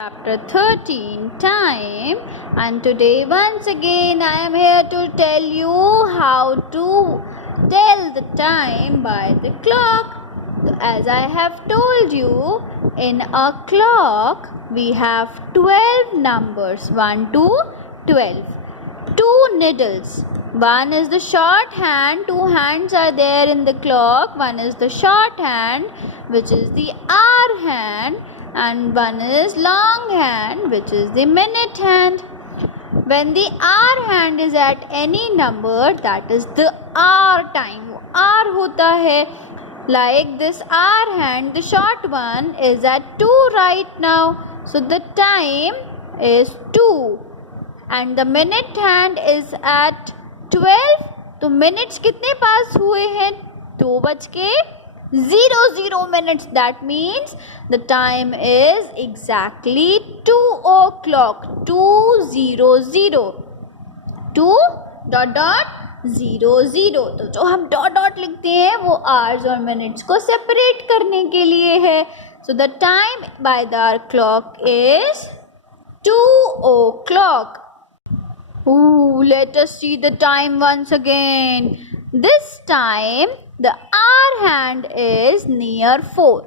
Chapter 13 Time, and today once again I am here to tell you how to tell the time by the clock. As I have told you, in a clock we have 12 numbers 1 to 12. Two needles. One is the short hand, two hands are there in the clock. One is the short hand, which is the hour hand, and one is long hand, which is the minute hand. When the hour hand is at any number, that is the hour time. Hour hota hai. Like this hour hand, the short one is at 2 right now. So the time is 2. And the minute hand is at 12. तो minutes कितने पास हुए हैं? 2:00 minutes. That means the time is exactly 2 o'clock. 2:00. 2:00. तो जो हम dot लिखते हैं वो hours और minutes को separate करने के लिए है. So the time by the clock is 2 o'clock. Let us see the time once again. This time the hour hand is near 4.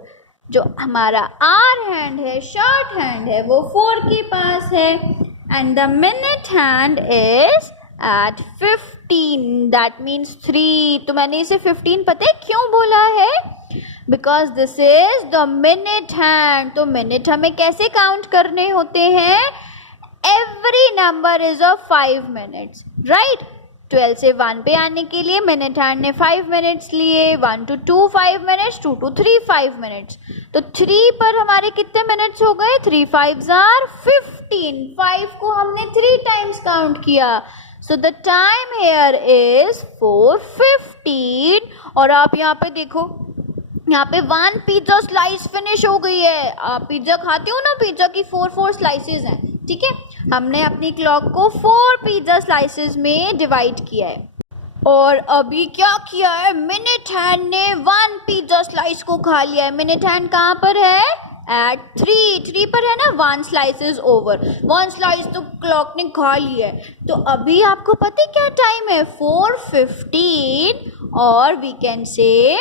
जो हमारा hour hand है, short hand है, वो 4 के पास है. And the minute hand is at 15. That means 3. तो मैंने इसे 15 पता है क्यों बोला है? Because this is the minute hand. तो minute हमें कैसे count करने होते हैं? Every number is of 5 minutes, right? 12 से 1 पे आने के लिए minute hand ने 5 minutes लिए. 1 to 2 5 minutes, 2 to 3 5 minutes. तो 3 पर हमारे कितने minutes हो गए? 3 5s are 15. 5 को हमने 3 times count किया. So the time here is 4:15. और आप यहाँ पे देखो, यहाँ पे 1 पिज्जा स्लाइस फिनिश हो गई है. आप पिज्जा खाते हो ना, पिज्जा की 4 स्लाइसेस हैं, ठीक है. हमने अपनी क्लॉक को 4 पिज्जा स्लाइसेस में डिवाइड किया है. और अभी क्या किया है? मिनट हैंड ने 1 पिज्जा स्लाइस को खा लिया है. मिनट हैंड कहाँ पर है? एट 3 पर है ना. 1 स्लाइस इज ओवर. 1 स्लाइस तो क्लॉक ने खा लिया है. तो अभी आपको पता है क्या टाइम है? 4:15. और वी कैन से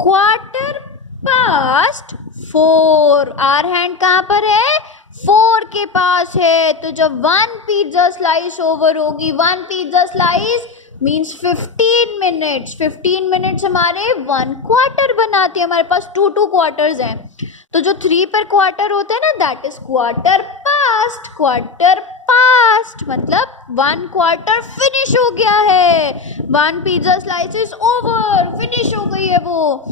4:15. आवर हैंड कहाँ पर है? 4 के पास है. तो जब 1 पिज्जा स्लाइस ओवर होगी, 1 pizza slice means 15 minutes. 15 minutes हमारे 1 क्वार्टर बनाते हैं. हमारे पास 2 क्वार्टर्स हैं. तो जो 3 पर क्वार्टर होता है ना, that is quarter past. Quarter past मतलब 1 क्वार्टर फिनिश हो गया है. 1 pizza slice is over, finish हो गई है वो.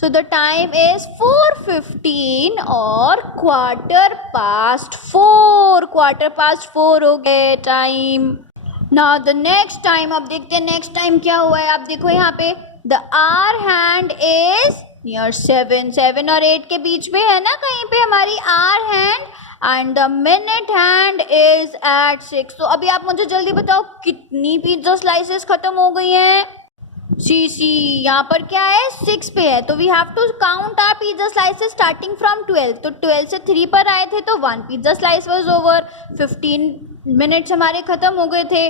So the time is 4:15 और quarter past 4. quarter past 4 हो गए time. Now the next time, अब देखते हैं नेक्स्ट टाइम क्या हुआ है. आप देखो यहाँ पे the hour hand is near 7. 7 और 8 के बीच में है ना कहीं पे हमारी hour hand. And the minute hand is at 6. तो अभी आप मुझे जल्दी बताओ कितनी पिज्जा स्लाइसेस खत्म हो गई हैं? यहाँ पर क्या है? 6 पे है. तो we have to count our pizza slices starting from 12. तो 12 से 3 पर आए थे तो 1 pizza slice was over. 15 minutes हमारे खत्म हो गए थे.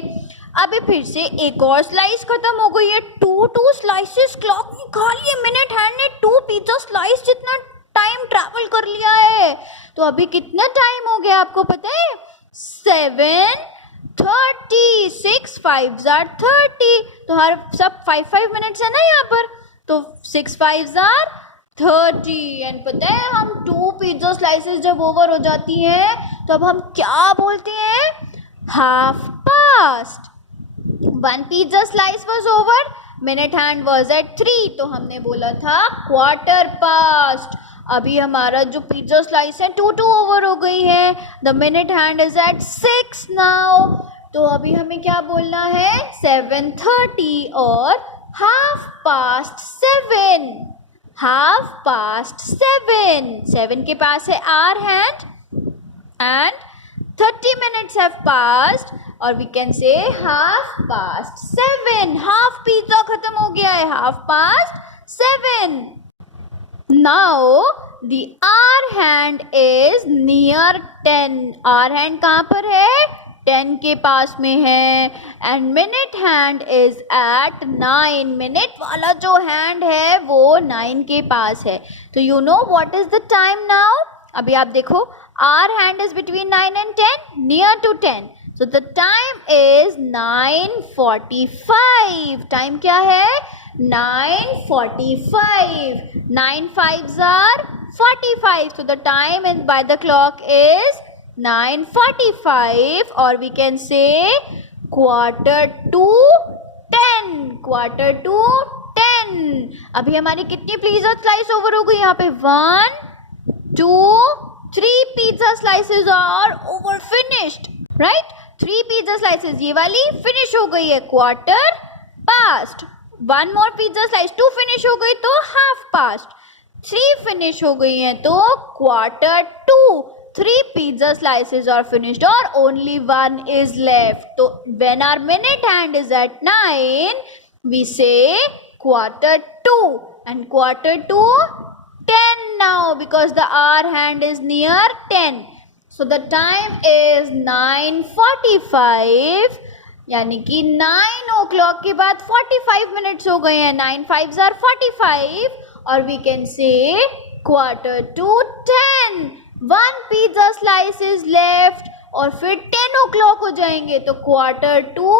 अभी फिर से एक और स्लाइस खत्म हो गई है. 2 स्लाइसेस क्लॉक ने खा लिए. मिनट हैंड ने 2 पिज्जा स्लाइस जितना टाइम ट्रैवल कर लिया है. तो अभी कितना टाइम हो गया आपको पता है? 7:30. 6 5s are 30. तो हर सब 5 मिनट्स है ना यहाँ पर. तो 6 5s are 30. एंड पता है हम 2 पिज्जा स्लाइसेस जब ओवर हो जाती हैं तो अब हम क्या बोलते हैं? Half past. 1 pizza slice was over. Minute hand was at 3. तो हमने बोला था क्वार्टर पास्ट. अभी हमारा जो पिज्जा स्लाइस है 2 ओवर हो गई है. The minute hand is at 6 now. तो अभी हमें क्या बोलना है? 7:30 और हाफ पास्ट 7. हाफ पास्ट 7 के पास है hour hand. And 30 minutes have passed. और we can say half past 7. Half pizza खत्म हो गया है. Half past 7. Now the hour hand is near 10. hour hand कहाँ पर है? 10 के पास में है. and minute hand is at 9. Minute वाला जो हैंड है वो 9 के पास है. तो you know what is the time now? अभी आप देखो, hour hand is between 9 and 10, near to 10. So the time is 9:45. Time क्या है? 9:45. 9 5s are 45. So the time by the clock is 9:45, or we can say 9:45. 9:45. अभी हमारी कितनी pizza slice over हो गई? यहाँ पे 1 2 3 pizza slices are over finished, right? 3 pizza slices ये वाली फिनिश हो गई है, quarter past. 1 more pizza slice 2 finish हो गई तो हाफ पास्ट. 3 फिनिश हो गई हैं तो quarter 2. 3 pizza slices are finished or only 1 is left. So when our minute hand is at 9, we say quarter 2, and quarter to 10 now because the hour hand is near 10. So the time is 9:45, यानी कि 9 o'clock के बाद 45 minutes हो गए हैं. 9 5s are 45, or we can say quarter to 10. 1 pizza slice is left, और फिर 10 o'clock हो जाएंगे तो quarter to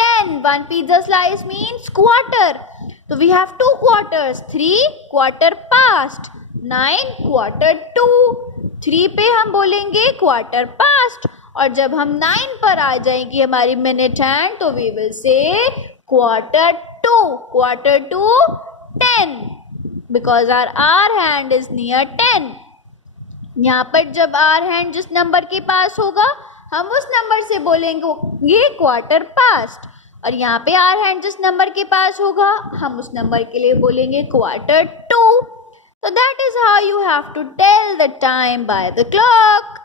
10. 1 pizza slice means quarter. तो we have 2 quarters. 3 quarter past, 9 quarter to. 3 पे हम बोलेंगे quarter past, और जब हम 9 पर आ जाएंगी हमारी मिनट हैंड तो we will say quarter to 10, because our hour hand is near 10. यहाँ पर जब आर हैंड जिस नंबर के पास होगा हम उस नंबर से बोलेंगे क्वार्टर पास्ट, और यहाँ पे आर हैंड जिस नंबर के पास होगा हम उस नंबर के लिए बोलेंगे quarter 2. So that is how you have to tell the time by the clock.